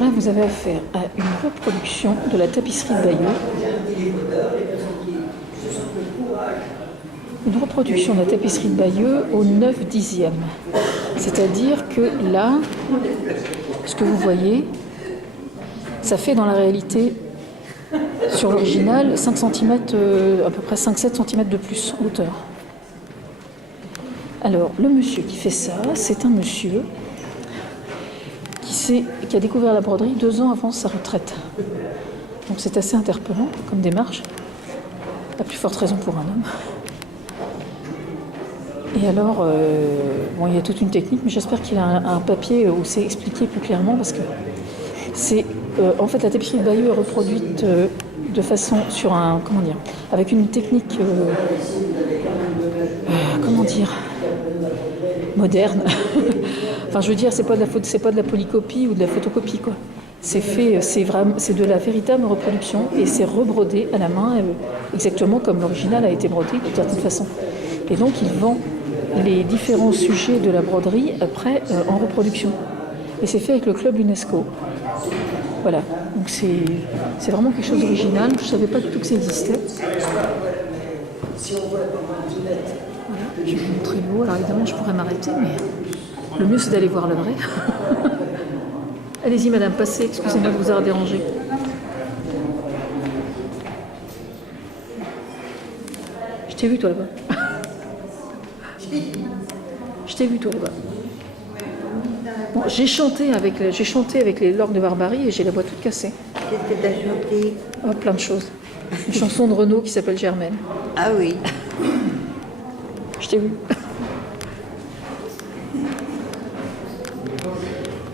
là, vous avez affaire à une reproduction de la tapisserie de Bayeux. Une reproduction de la tapisserie de Bayeux au 9/10e. C'est-à-dire que là, ce que vous voyez, ça fait dans la réalité, sur l'original, 5 cm, à peu près 5-7 cm de plus en hauteur. Alors, le monsieur qui fait ça, c'est un monsieur qui a découvert la broderie 2 ans avant sa retraite. Donc c'est assez interpellant comme démarche. La plus forte raison pour un homme. Et alors, bon, il y a toute une technique, mais j'espère qu'il a un papier où c'est expliqué plus clairement, parce que c'est, en fait, la tapisserie de Bayeux est reproduite de façon sur un, comment dire, avec une technique, comment dire, moderne. Enfin, je veux dire, c'est pas de la polycopie ou de la photocopie, quoi. C'est fait, c'est de la véritable reproduction et c'est rebrodé à la main, exactement comme l'original a été brodé de certaine façon. Et donc, il vend les différents sujets de la broderie après en reproduction. Et c'est fait avec le club UNESCO. Voilà. Donc c'est vraiment quelque chose d'original. Je ne savais pas du tout que ça existait. Voilà. Je vais vous montrer le haut. Alors évidemment, je pourrais m'arrêter, mais le mieux c'est d'aller voir le vrai. Allez-y, madame, passez. Excusez-moi de vous avoir dérangé. Je t'ai vu, toi, là-bas. Je t'ai vu, toi, là-bas. Bon, j'ai chanté avec les Lorgues de Barbarie et j'ai la voix toute cassée. Qu'est-ce que tu as chanté? Oh, plein de choses. Une chanson de Renaud qui s'appelle Germaine. Ah oui. Je t'ai vu.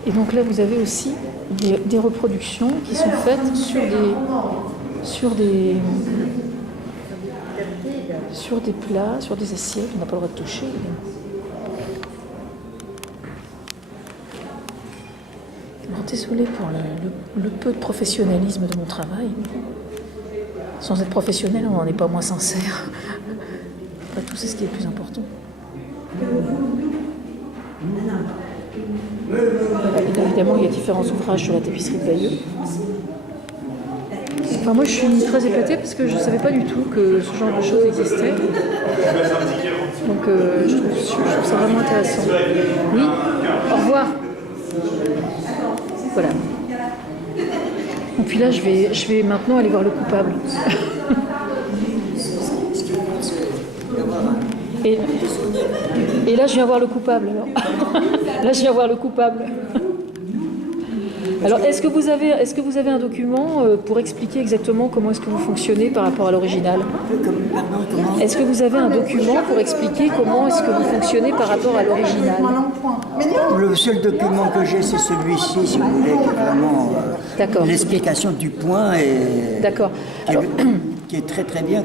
Et donc là, vous avez aussi des reproductions qui sont faites sur des plats, sur des assiettes. On n'a pas le droit de toucher. Alors, désolée pour le peu de professionnalisme de mon travail. Sans être professionnel, on n'en est pas moins sincère. Après tout, c'est ce qui est le plus important. Voilà, évidemment, il y a différents ouvrages sur la tapisserie de Bayeux. Enfin, moi, je suis très épatée parce que je ne savais pas du tout que ce genre de choses existait. Donc, je trouve ça vraiment intéressant. Oui, au revoir. Voilà. Et puis là, je vais maintenant aller voir le coupable. Et là, je viens voir le coupable. Alors. Là, je viens voir le coupable. Alors, est-ce que vous avez un document pour expliquer exactement comment est-ce que vous fonctionnez par rapport à l'original? Est-ce que vous avez un document pour expliquer comment est-ce que vous fonctionnez par rapport à l'original? Le seul document que j'ai, c'est celui-ci, si vous voulez, qui est vraiment l'explication du point et d'accord. Alors, qui est très très bien.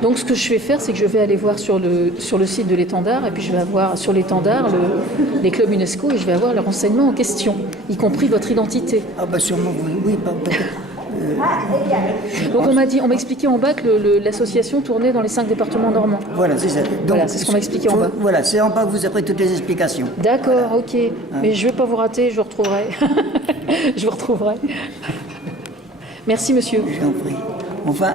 Donc ce que je vais faire, c'est que je vais aller voir sur le site de l'étendard, et puis je vais avoir sur l'étendard les clubs UNESCO, et je vais avoir les renseignements en question, y compris votre identité. Ah bah sûrement, oui, Donc on m'a expliqué en bas que l'association tournait dans les 5 départements normands. Voilà, c'est ça. Donc, voilà, c'est ce qu'on m'a expliqué en bas. Voilà, c'est en bas que vous aurez toutes les explications. D'accord, voilà. Ok. Mais je ne vais pas vous rater, je vous retrouverai. Je vous retrouverai. Merci monsieur. J'en prie. Enfin.